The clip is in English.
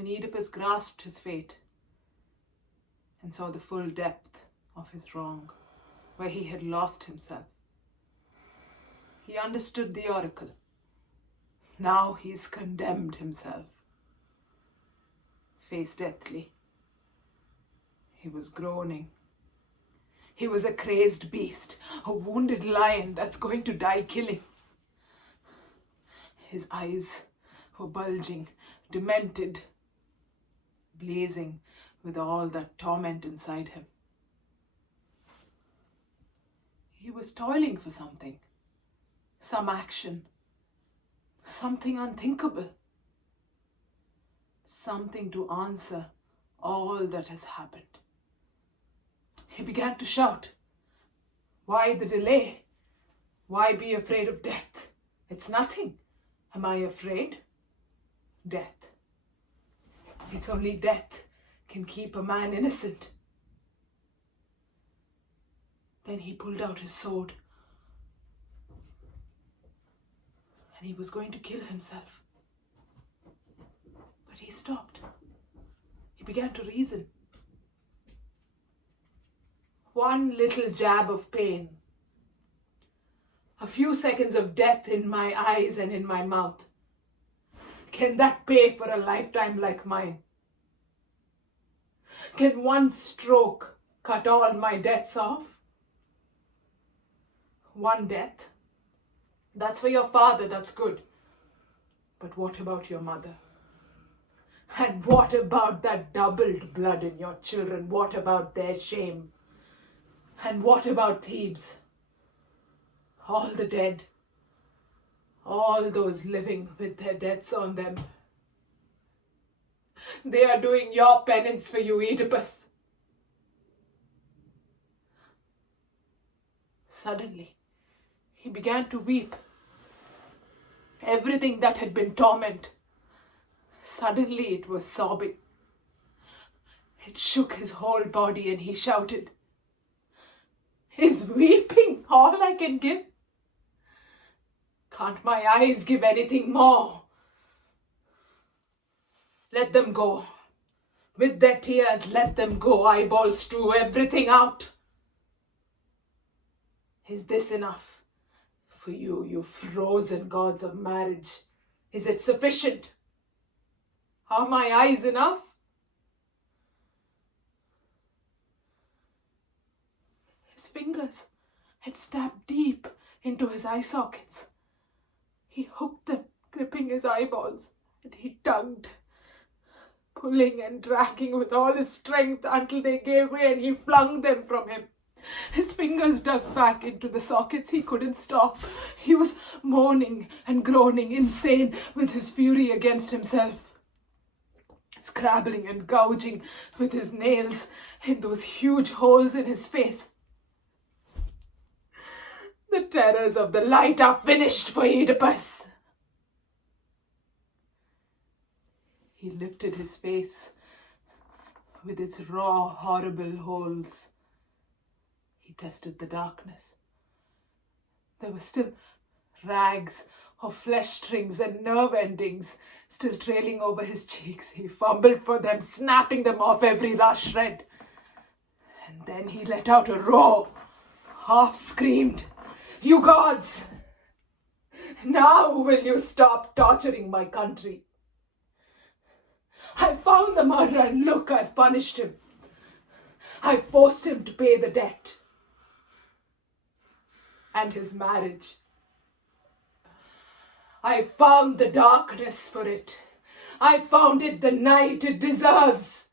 when Oedipus grasped his fate and saw the full depth of his wrong, where he had lost himself. He understood the oracle. Now he's condemned himself. Face deathly. He was groaning. He was a crazed beast, a wounded lion that's going to die killing. His eyes were bulging, demented, blazing with all that torment inside him. He was toiling for something, some action, something unthinkable, something to answer all that has happened. He began to shout, "Why the delay? Why be afraid of death? It's nothing. Am I afraid? Death. It's only death can keep a man innocent." Then he pulled out his sword and he was going to kill himself. But he stopped. He began to reason. One little jab of pain, a few seconds of death in my eyes and in my mouth. Can that pay for a lifetime like mine? Can one stroke cut all my debts off? One death? That's for your father, that's good. But what about your mother? And what about that doubled blood in your children? What about their shame? And what about Thebes? All the dead, all those living with their debts on them. They are doing your penance for you, Oedipus. Suddenly, he began to weep. Everything that had been torment, suddenly it was sobbing. It shook his whole body and he shouted, "Is weeping all I can give? Can't my eyes give anything more? Let them go. With their tears, let them go. Eyeballs strew everything out. Is this enough for you, you frozen gods of marriage? Is it sufficient? Are my eyes enough?" His fingers had stabbed deep into his eye sockets. He hooked them, gripping his eyeballs, and he tugged, pulling and dragging with all his strength until they gave way and he flung them from him. His fingers dug back into the sockets. He couldn't stop. He was moaning and groaning, insane with his fury against himself, scrabbling and gouging with his nails in those huge holes in his face. The terrors of the light are finished for Oedipus. He lifted his face with its raw, horrible holes. He tested the darkness. There were still rags of flesh strings and nerve endings still trailing over his cheeks. He fumbled for them, snapping them off every last shred. And then he let out a roar, half screamed, "You gods! Now will you stop torturing my country? I found the murderer and look, I've punished him. I forced him to pay the debt. And his marriage. I found the darkness for it. I found it the night it deserves.